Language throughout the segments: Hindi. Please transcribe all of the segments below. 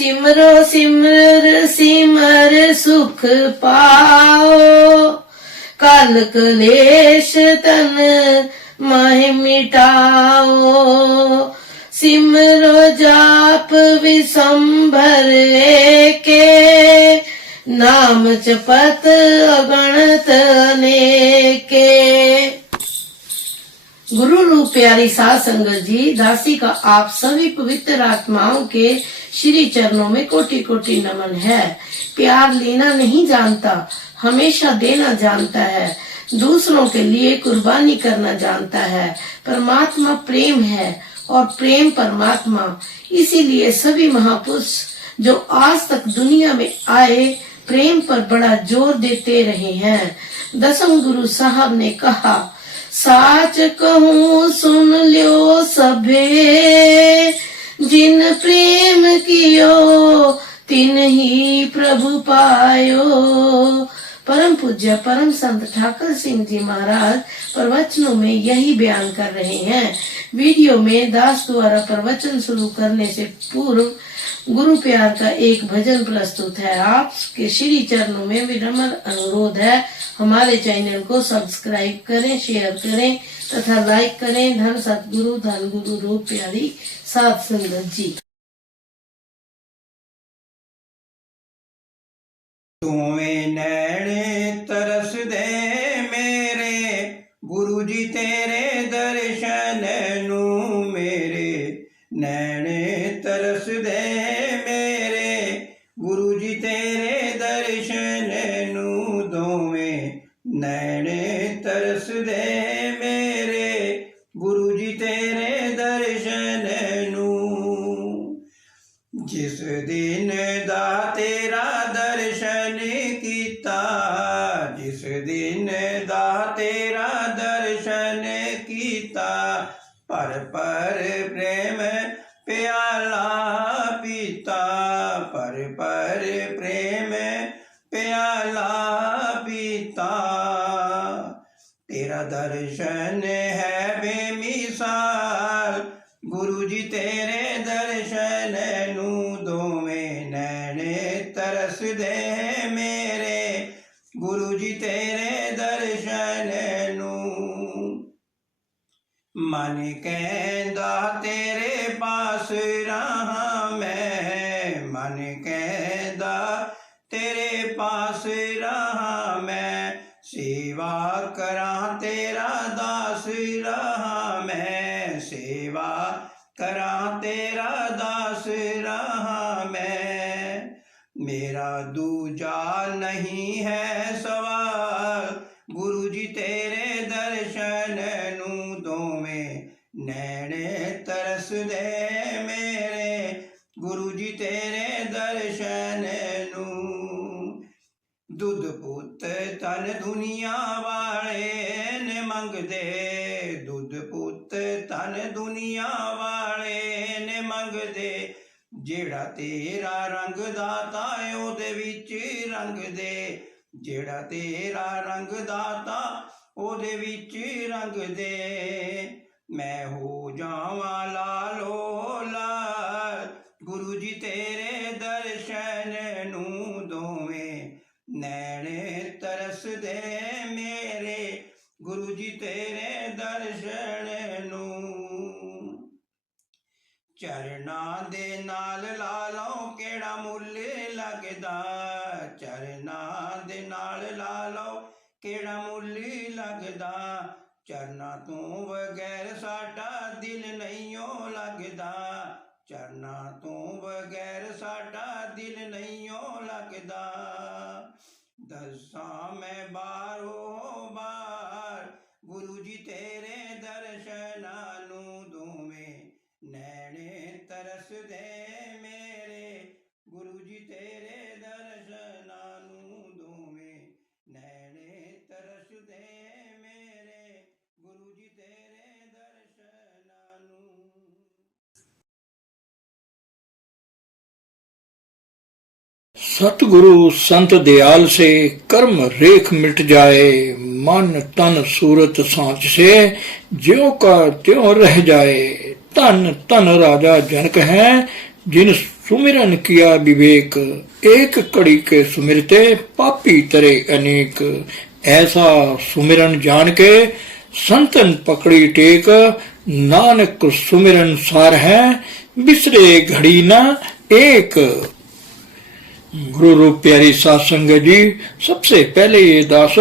सिमरो सिमर सिमर सुख पाओ, काल कलेश तन मह मिटाओ। सिमरो जाप विसंभर एके, नाम जपत अगणत अनेके। गुरु रूप प्यारी साध संगत जी, दासी का आप सभी पवित्र आत्माओं के श्री चरणों में कोटि कोटि नमन है। प्यार लेना नहीं जानता, हमेशा देना जानता है, दूसरों के लिए कुर्बानी करना जानता है। परमात्मा प्रेम है और प्रेम परमात्मा। इसीलिए सभी महापुरुष जो आज तक दुनिया में आए, प्रेम पर बड़ा जोर देते रहे हैं। दसम गुरु साहब ने कहा, साच कहूँ सुन लियो सभे, जिन प्रेम कियो तिन ही प्रभु पायो। परम पूज्य परम संत ठाकर सिंह जी महाराज प्रवचनों में यही बयान कर रहे हैं। वीडियो में दास द्वारा प्रवचन शुरू करने से पूर्व गुरु प्यार का एक भजन प्रस्तुत है। आपके श्री चरणों में विनम्र अनुरोध है, हमारे चैनल को सब्सक्राइब करें, शेयर करें तथा लाइक करें। धन सतगुरु धन गुरु रूप प्यारी साध संगत जी। तुम्हें नैने तरस दे मेरे गुरु जी तेरे दर्शन नू, मेरे नैने तरस दे मेरे गुरु जी तेरे दर्शन नू। दोवें नैने तरस दे मेरे गुरु जी तेरे दर्शन नू। जिस दिन दा तेरा दर्शन कीता, जिस दिन दा तेरा दर्शन कीता, पर प्रेम प्याला पीता, पर प्रेम प्याला पीता। तेरा दर्शन है बेमिसाल गुरु जी तेरे दर्शन नू। दोवें नैने तरस दे मेरे गुरु जी तेरे दर्शन नू। मन कहंदा तेरे पास रहा मैं, मन कहंदा तेरे पास रहा मैं, सेवा करा तेरा दास रहा मैं, सेवा करा तेरा दास रहा मैं। मेरा दूजा नहीं है सवाल गुरु जी तेरे दर्शन नू। दोवें नैने तरस दे मेरे गुरु जी तेरे दर्शन नू। दुध पुत तन दुनिया वाले ने मंगदे, दुध पुत तन दुनिया वाले ने मंगदे, जेड़ा तेरा रंग दाता ओदे विच रंग दे, जेड़ा तेरा रंग दाता ओदे विच रंग दे। मैं हो जावा लालो लाल गुरु जी तेरे दर्शन नू। दोवें नैने तरस दे मेरे गुरु जी तेरे दर्शन नू। चरना दे नाल लालो केड़ा मुल लगदा, चरना दे नाल लालो केड़ा मुल लगदा। चरना तू बगैर साडा दिल नहीं ओ लगदा, चरना तू बगैर साडा दिल नहीं ओ लगदा। दसा मैं बारो बार गुरु जी तेरे दर्शना नू। दोवें नैने तरस दे मेरे गुरु जी तेरे दर्शना नू। दोवें नैने तरस दे मेरे गुरु जी तेरे दर्शना नू। सतगुरु संत दयाल से कर्म रेख मिट जाए, मन तन सूरत सांच से ज्यों का त्यों रह जाए। तन तन राजा जनक हैं, जिन सुमिरन किया विवेक। एक कड़ी के सुमिरते पापी तरे अनेक। ऐसा सुमिरन जान के संतन पकड़ी टेक। नानक सुमिरन सार है, बिसरे घड़ी न एक। गुरु रूप प्यारी साध संगत जी, सबसे पहले ये दास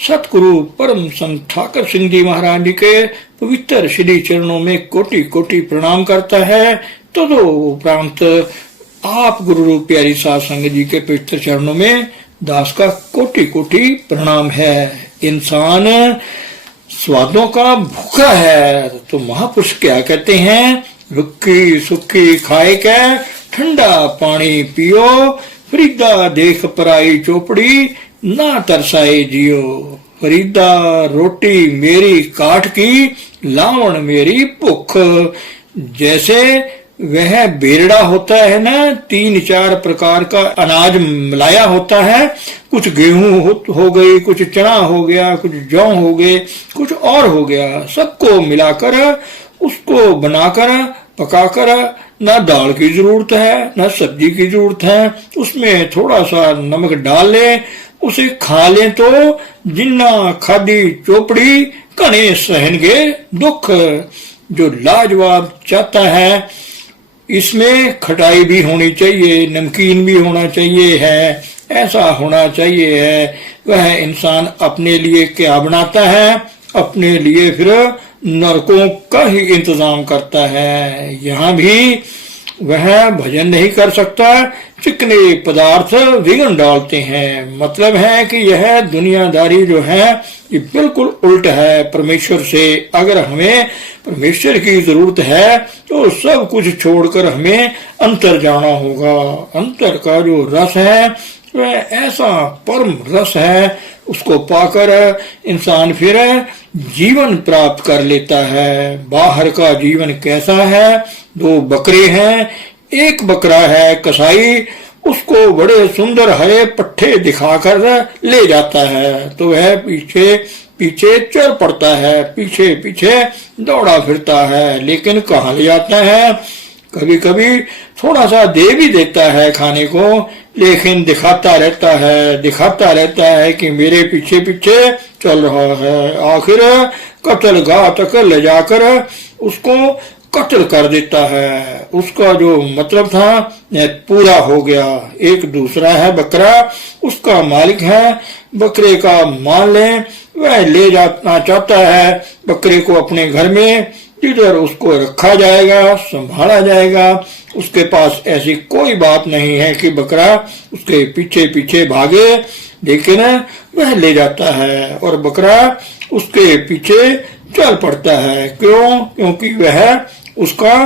सतगुरु परम संत ठाकर सिंह जी महाराज जी के पवित्र श्री चरणों में कोटि कोटि प्रणाम करता है। तो उपरांत आप गुरु रूप प्यारी साध संगत जी के पवित्र चरणों में दास का कोटि कोटि प्रणाम है। इंसान स्वादों का भूखा है तो महापुरुष क्या कहते हैं, रुक्की सुक्की खाए के ठंडा पानी पियो, फरीदा देख पराई चोपड़ी ना तरसाए जियो। फरीदा रोटी मेरी काठ की, लावण मेरी भुख। जैसे वह बेरड़ा होता है ना, 3-4 प्रकार का अनाज मिलाया होता है, कुछ गेहूं हो गई, कुछ चना हो गया, कुछ जौ हो गए, कुछ और हो गया, सबको मिलाकर उसको बनाकर पकाकर ना दाल की जरूरत है ना सब्जी की जरूरत है, उसमें थोड़ा सा नमक डाल ले, उसे खा ले तो जिन्ना खादी चोपड़ी कने सहनगे दुख। जो लाजवाब चाहता है, इसमें खटाई भी होनी चाहिए, नमकीन भी होना चाहिए है, ऐसा होना चाहिए है। वह इंसान अपने लिए क्या बनाता है, अपने लिए फिर नरकों का ही इंतजाम करता है। यहाँ भी वह भजन नहीं कर सकता, चिकने पदार्थ विघ्न डालते हैं। मतलब है कि यह दुनियादारी जो है ये बिल्कुल उल्ट है परमेश्वर से। अगर हमें परमेश्वर की जरूरत है तो सब कुछ छोड़कर हमें अंतर जाना होगा। अंतर का जो रस है वह ऐसा परम रस है, उसको पाकर इंसान फिर जीवन प्राप्त कर लेता है। बाहर का जीवन कैसा है, 2 बकरे हैं, एक बकरा है कसाई, उसको बड़े सुंदर हरे पट्टे दिखाकर ले जाता है तो वह पीछे पीछे चल पड़ता है, पीछे पीछे दौड़ा फिरता है, लेकिन कहाँ ले जाता है। कभी कभी थोड़ा सा दे भी देता है खाने को, लेकिन दिखाता रहता है कि मेरे पीछे पीछे चल रहा है। आखिर कत्ल गाह तक ले जाकर उसको कत्ल कर देता है। उसका जो मतलब था पूरा हो गया। एक दूसरा है बकरा, उसका मालिक है, बकरे का मान ले, वह ले जाना चाहता है बकरे को अपने घर में, जिधर उसको रखा जाएगा, संभाला जाएगा। उसके पास ऐसी कोई बात नहीं है कि बकरा उसके पीछे पीछे भागे, लेकिन वह ले जाता है और बकरा उसके पीछे चल पड़ता है। क्यों? क्योंकि वह उसका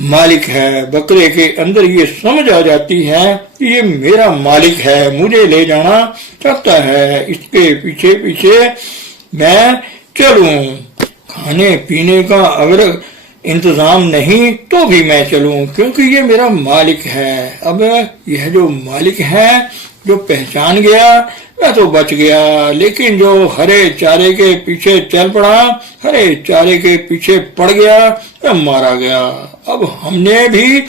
मालिक है। बकरे के अंदर ये समझ आ जाती है कि ये मेरा मालिक है, मुझे ले जाना चाहता है, इसके पीछे पीछे मैं चलूं। खाने पीने का अगर इंतजाम नहीं तो भी मैं चलूं, क्योंकि ये मेरा मालिक है। अब यह जो मालिक है, जो पहचान गया वह तो बच गया, लेकिन जो हरे चारे के पीछे चल पड़ा, हरे चारे के पीछे पड़ गया, वह मारा गया। अब हमने भी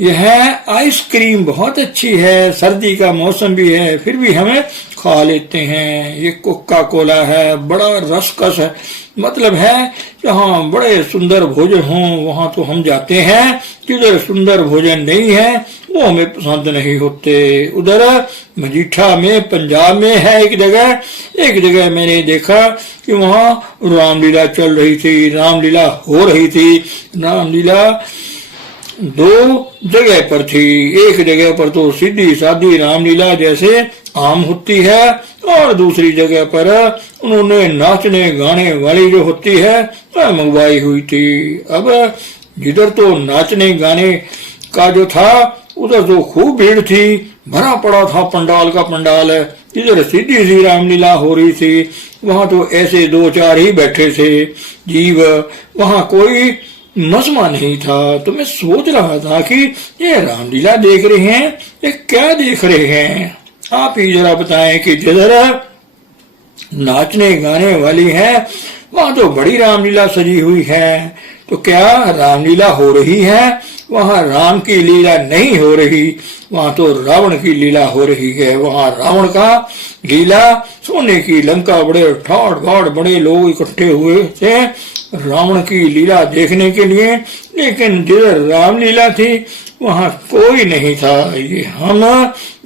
यह आइसक्रीम बहुत अच्छी है, सर्दी का मौसम भी है, फिर भी हमें खा लेते हैं। ये कोका कोला है, बड़ा रसकस है। मतलब है जहाँ बड़े सुंदर भोजन हों वहां तो हम जाते हैं, जिधर सुंदर भोजन नहीं है वो हमें पसंद नहीं होते। उधर मजीठा में पंजाब में है एक जगह मैंने देखा कि वहाँ रामलीला चल रही थी, रामलीला हो रही थी। रामलीला 2 जगह पर थी। एक जगह पर तो सीधी सादी रामलीला जैसे आम होती है, और दूसरी जगह पर उन्होंने नाचने गाने वाली जो होती है वह मंगवाई हुई थी। अब जिधर तो नाचने गाने का जो था उधर तो खूब भीड़ थी, भरा पड़ा था पंडाल का पंडाल। जिधर सीधी सी रामलीला हो रही थी वहां तो ऐसे 2-4 ही बैठे थे जीव, वहां कोई मजमा नहीं था। तो मैं सोच रहा था कि ये रामलीला देख रहे हैं, ये क्या देख रहे हैं? आप ही जरा बताएं कि जिधर नाचने गाने वाली है वहां तो बड़ी रामलीला सजी हुई है, तो क्या रामलीला हो रही है? वहां राम की लीला नहीं हो रही, वहां तो रावण की लीला हो रही है। वहां रावण का लीला, सोने की लंका, बड़े ठाड़ बाड़ बड़े लोग इकट्ठे हुए थे रावण की लीला देखने के लिए, लेकिन जिधर रामलीला थी वहां कोई नहीं था।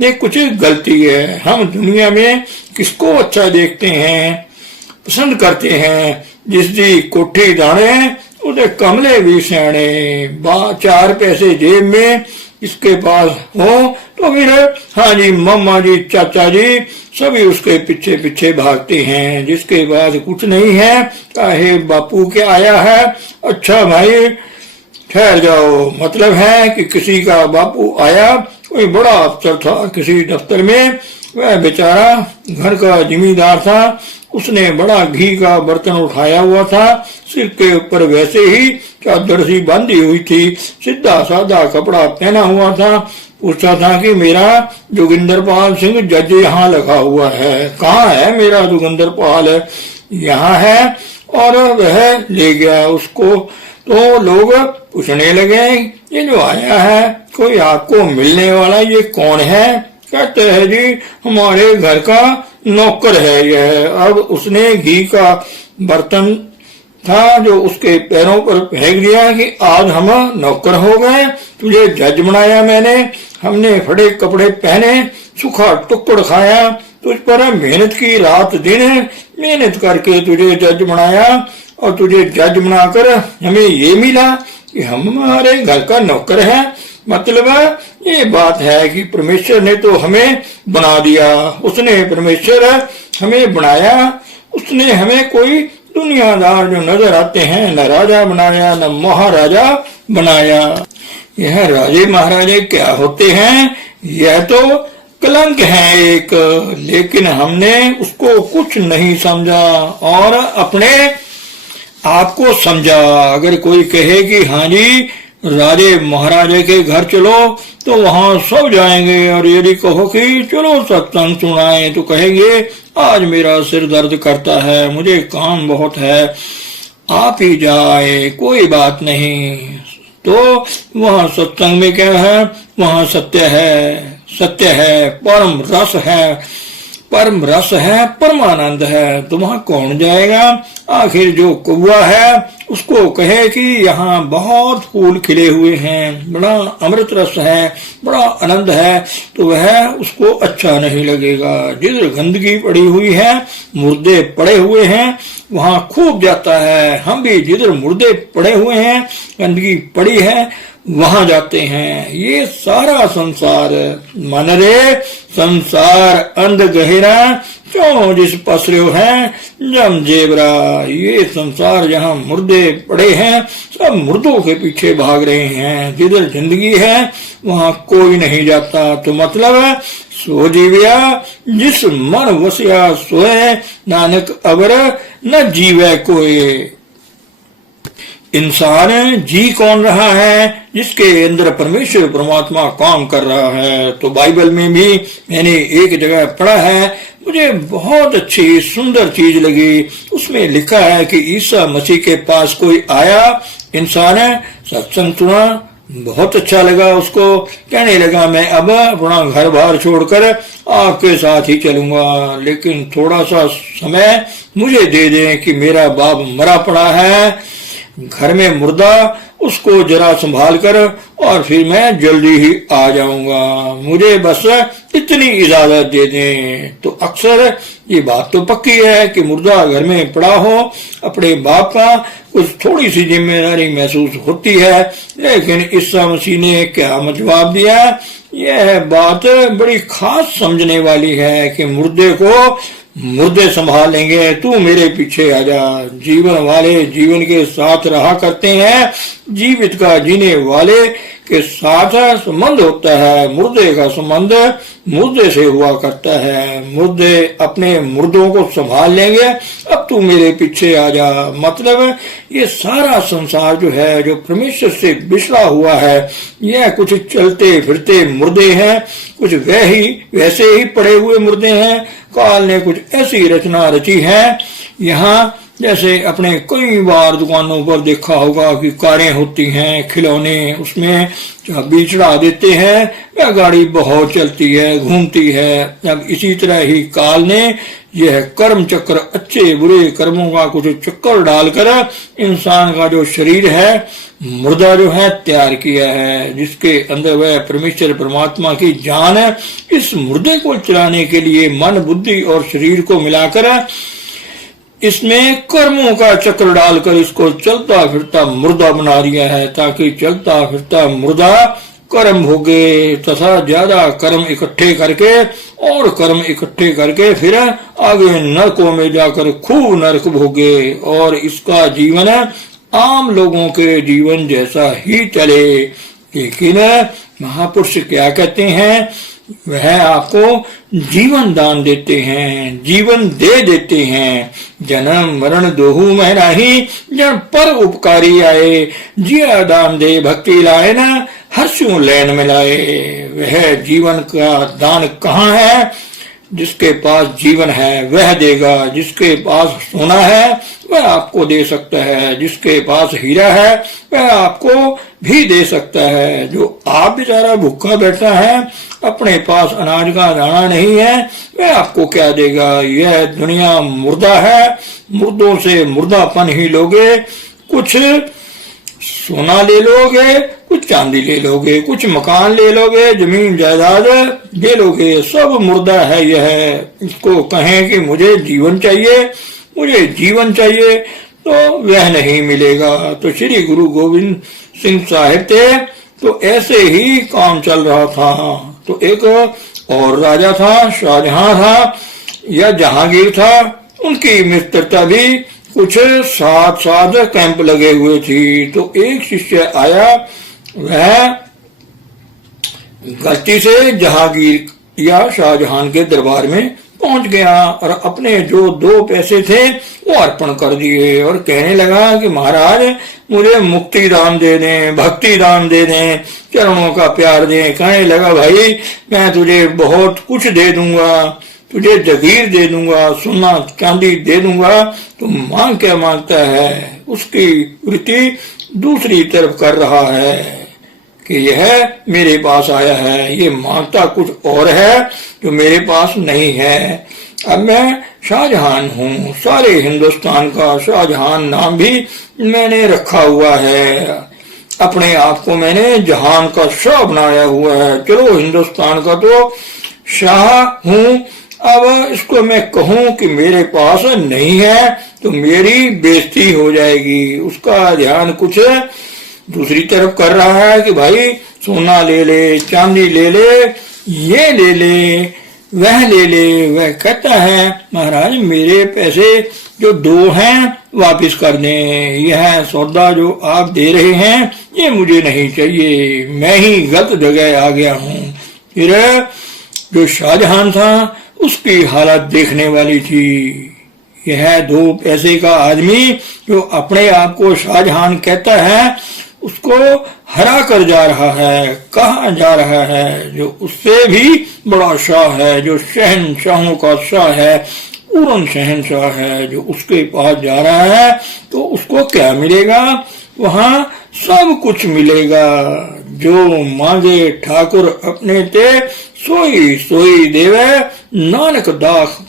ये कुछ गलती है। हम दुनिया में किसको अच्छा देखते हैं, पसंद करते हैं? जिसकी कोठी दाने उसे कमले भी सियाने, 4 पैसे जेब में इसके पास हो तो फिर हाँ जी मम्मा जी चाचा जी सभी उसके पीछे पीछे भागते हैं। जिसके पास कुछ नहीं है, चाहे बापू के आया है, अच्छा भाई ठहर जाओ। मतलब है कि किसी का बापू आया, कोई बड़ा अफसर था किसी दफ्तर में, वह बेचारा घर का जिम्मेदार था, उसने बड़ा घी का बर्तन उठाया हुआ था, सिर के ऊपर वैसे ही चादर सी बांधी हुई थी, सीधा साधा कपड़ा पहना हुआ था। पूछा था कि मेरा जोगिंदर पाल सिंह जज यहाँ लगा हुआ है, कहाँ है मेरा जोगिंदर पाल? यहाँ है। और वह ले गया उसको। तो लोग पूछने लगे ये जो आया है कोई आपको मिलने वाला, ये कौन है? कहते हैं जी हमारे घर का नौकर है यह। अब उसने घी का बर्तन था जो उसके पैरों पर फेंक दिया कि आज हम नौकर हो गए, तुझे जज बनाया मैंने, हमने फटे कपड़े पहने, सूखा टुकड़ खाया, तुझ पर मेहनत की, रात दिन मेहनत करके तुझे जज बनाया, और तुझे जज बनाकर हमें ये मिला कि हम हमारे घर का नौकर है। मतलब ये बात है कि परमेश्वर ने तो हमें बना दिया, उसने परमेश्वर हमें बनाया, उसने हमें कोई दुनियादार जो नजर आते हैं न राजा बनाया न महाराजा बनाया। यह राजे महाराजे क्या होते हैं? यह तो कलंक है एक, लेकिन हमने उसको कुछ नहीं समझा और अपने आपको समझा। अगर कोई कहे कि हाँ जी राजे महाराजे के घर चलो तो वहां सब जाएंगे, और यदि कहो कि चलो सत्संग सुनाए तो कहेंगे आज मेरा सिर दर्द करता है, मुझे काम बहुत है, आप ही जाए, कोई बात नहीं। तो वहां सत्संग में क्या है? वहां सत्य है, सत्य है, परम रस है, परम रस है, परमानंद है। तो वहां कौन जाएगा? आखिर जो कौवा है उसको कहे कि यहाँ बहुत फूल खिले हुए हैं, बड़ा अमृत रस है, बड़ा आनंद है, तो वह उसको अच्छा नहीं लगेगा। जिधर गंदगी पड़ी हुई है, मुर्दे पड़े हुए हैं, वहां खूब जाता है। हम भी जिधर मुर्दे पड़े हुए हैं, गंदगी पड़ी है, वहां जाते हैं। ये सारा संसार मन रे संसार अंध गहरा, क्यों जिस पसरो है जम जेबरा। ये संसार जहाँ मुर्दे पड़े हैं, सब मुर्दों के पीछे भाग रहे हैं। जिधर जिंदगी है वहां कोई नहीं जाता। तो मतलब है सो जीव्या जिस मन वसिया सोए, नानक अवर न जीवे कोई। इंसान जी कौन रहा है? जिसके अंदर परमेश्वर परमात्मा काम कर रहा है। तो बाइबल में भी मैंने एक जगह पढ़ा है, मुझे बहुत अच्छी सुंदर चीज लगी। उसमें लिखा है कि ईसा मसीह के पास कोई आया, इंसान है, सत्संग सुना, बहुत अच्छा लगा उसको, कहने लगा मैं अब अपना घर बार छोड़कर आपके साथ ही चलूंगा, लेकिन थोड़ा सा समय मुझे दे दें कि मेरा बाप मरा पड़ा है, घर में मुर्दा, उसको जरा संभाल कर और फिर मैं जल्दी ही आ जाऊंगा, मुझे बस इतनी इजाजत दे दें। तो अक्सर ये बात तो पक्की है कि मुर्दा घर में पड़ा हो, अपने बाप का कुछ थोड़ी सी जिम्मेदारी महसूस होती है। लेकिन ईसा मसीह ने क्या जवाब दिया? यह बात बड़ी खास समझने वाली है कि मुर्दे को मुर्दे संभालेंगे, तू मेरे पीछे आजा। जीवन वाले जीवन के साथ रहा करते हैं, जीवित का जीने वाले के साथ संबंध होता है, मुर्दे का संबंध मुर्दे से हुआ करता है। मुर्दे अपने मुर्दों को संभाल लेंगे, अब तू मेरे पीछे आजा। मतलब ये सारा संसार जो है, जो परमेश्वर से बिछड़ा हुआ है, यह कुछ चलते फिरते मुर्दे हैं, कुछ वैसे ही पड़े हुए मुर्दे हैं। काल ने कुछ ऐसी रचना रची है, यहाँ जैसे अपने कई बार दुकानों पर देखा होगा कि कारें होती हैं, खिलौने, उसमें चाबी चढ़ा देते हैं, वह गाड़ी बहुत चलती है, घूमती है। अब इसी तरह ही काल ने यह कर्म चक्र, अच्छे बुरे कर्मों का कुछ चक्कर डालकर इंसान का जो शरीर है, मुर्दा जो है तैयार किया है, जिसके अंदर वह परमेश्वर परमात्मा की जान है। इस मुर्दे को चलाने के लिए मन, बुद्धि और शरीर को मिलाकर इसमें कर्मों का चक्र डालकर इसको चलता फिरता मुर्दा बना दिया है, ताकि चलता फिरता मुर्दा कर्म भोगे तथा ज्यादा कर्म इकट्ठे करके और कर्म इकट्ठे करके फिर आगे नरकों में जाकर खूब नरक भोगे और इसका जीवन आम लोगों के जीवन जैसा ही चले। लेकिन महापुरुष क्या कहते हैं, वह आपको जीवन दान देते हैं, जीवन दे देते हैं। जन्म मरण दोहू में नाही, जन पर उपकारी आए, जिया दान दे भक्ति लाए न, हर्षों लैन मिलाए। वह जीवन का दान कहाँ है? जिसके पास जीवन है वह देगा, जिसके पास सोना है वह आपको दे सकता है, जिसके पास हीरा है वह आपको भी दे सकता है। जो आप बेचारा भूखा बैठा है, अपने पास अनाज का दाना नहीं है, वह आपको क्या देगा? यह दुनिया मुर्दा है, मुर्दों से मुर्दापन ही लोगे। कुछ सोना ले लोगे, कुछ चांदी ले लोगे, कुछ मकान ले लोगे, जमीन जायदाद ले लोगे, सब मुर्दा है यह। इसको कहें कि मुझे जीवन चाहिए, मुझे जीवन चाहिए, तो वह नहीं मिलेगा। तो श्री गुरु गोविंद सिंह साहिब थे, तो ऐसे ही काम चल रहा था। तो एक और राजा था, शाहजहां था या जहांगीर था, उनकी मित्रता भी कुछ साथ साथ कैंप लगे हुए थी। तो एक शिष्य आया, वह गलती से जहांगीर या शाहजहां के दरबार में पहुंच गया और अपने जो 2 पैसे थे वो अर्पण कर दिए और कहने लगा कि महाराज मुझे मुक्ति दान दे दें, भक्ति दान दे दें, चरणों का प्यार दें। कहने लगा भाई मैं तुझे बहुत कुछ दे दूंगा, तुझे जगीर दे दूंगा, सोना चांदी दे दूंगा, तो मांग क्या मांगता है? उसकी वृत्ति दूसरी तरफ कर रहा है कि यह मेरे पास आया है, ये मांगता कुछ और है जो मेरे पास नहीं है। अब मैं शाहजहां हूँ, सारे हिंदुस्तान का शाहजहां नाम भी मैंने रखा हुआ है, अपने आप को मैंने जहान का शाह बनाया हुआ है। चलो हिंदुस्तान का तो शाह हूँ, अब इसको मैं कहूं कि मेरे पास नहीं है तो मेरी बेइज्जती हो जाएगी। उसका ध्यान कुछ दूसरी तरफ कर रहा है कि भाई सोना ले ले, चांदी ले ले, ये ले ले, वह ले ले। वह कहता है महाराज मेरे पैसे जो 2 हैं वापस कर दें, यह सौदा जो आप दे रहे हैं ये मुझे नहीं चाहिए, मैं ही गलत जगह आ गया हूँ। फिर जो शाहजहां था उसकी हालत देखने वाली थी। यह 2 पैसे का आदमी जो अपने आप को शाहजहां कहता है, उसको हरा कर जा रहा है। कहाँ जा रहा है? जो उससे भी बड़ा शाह है, जो शहनशाहों का शाह है, पूर्ण शहनशाह है, जो उसके पास जा रहा है, तो उसको क्या मिलेगा? वहां सब कुछ मिलेगा। जो मांगे ठाकुर अपने ते, सोई सोई देवे, नानक दास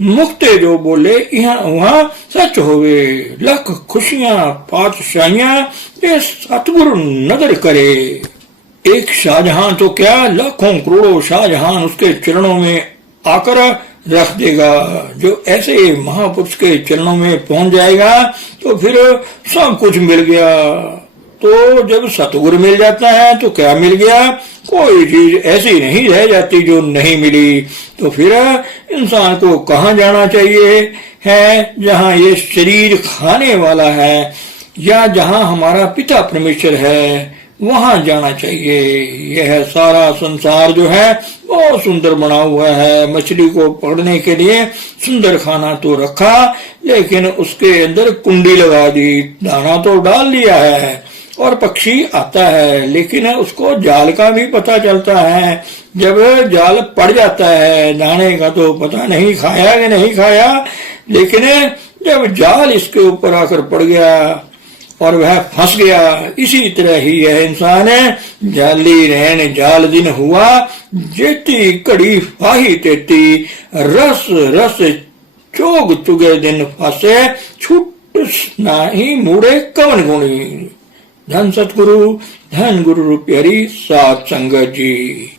मुक्ते जो बोले यहाँ वहाँ सच होवे। लख खुशियां पातशाहियां ये सतगुरु नजर करे। एक शाहजहां तो क्या, लाखों करोड़ों शाहजहां उसके चरणों में आकर रख देगा। जो ऐसे महापुरुष के चरणों में पहुंच जाएगा तो फिर सब कुछ मिल गया। तो जब सतगुरु मिल जाता है तो क्या मिल गया? कोई चीज ऐसी नहीं रह जाती जो नहीं मिली। तो फिर इंसान को कहाँ जाना चाहिए है? जहाँ ये शरीर खाने वाला है या जहाँ हमारा पिता परमेश्वर है, वहां जाना चाहिए। यह सारा संसार जो है बहुत सुंदर बना हुआ है। मछली को पकड़ने के लिए सुंदर खाना तो रखा, लेकिन उसके अंदर कुंडी लगा दी, दाना तो डाल दिया है और पक्षी आता है, लेकिन उसको जाल का भी पता चलता है। जब जाल पड़ जाता है, दाने का तो पता नहीं खाया कि नहीं खाया, लेकिन जब जाल इसके ऊपर आकर पड़ गया और वह फंस गया। इसी तरह ही यह इंसान है, जाली रहन जाल दिन हुआ, जेती घड़ी फाही तेती, रस रस चोग चुगे दिन फासे, छूट नाही मुड़े कवन गुणी। धन सतगुरु, धन गुरु रूपी हरि सात संगत जी।